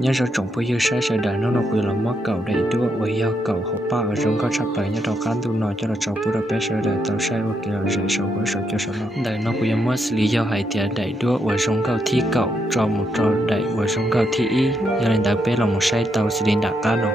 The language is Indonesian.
nhớ rồi trồng bây giờ sai sai đại nó vừa là mất cậu đầy đua bây giờ cậu học ba ở trong có chấp bài nhớ đầu khán tu nói cho là trồng bữa bé sai đại tao sai và kia là dễ sầu với sầu cho nó đại nó bây giờ mất lý do hay tiền đầy đua ở trong cậu thi cậu cho một trò đầy ở trong cậu thi y cho nên đại bé là một sai tao xử lý đặc cá nó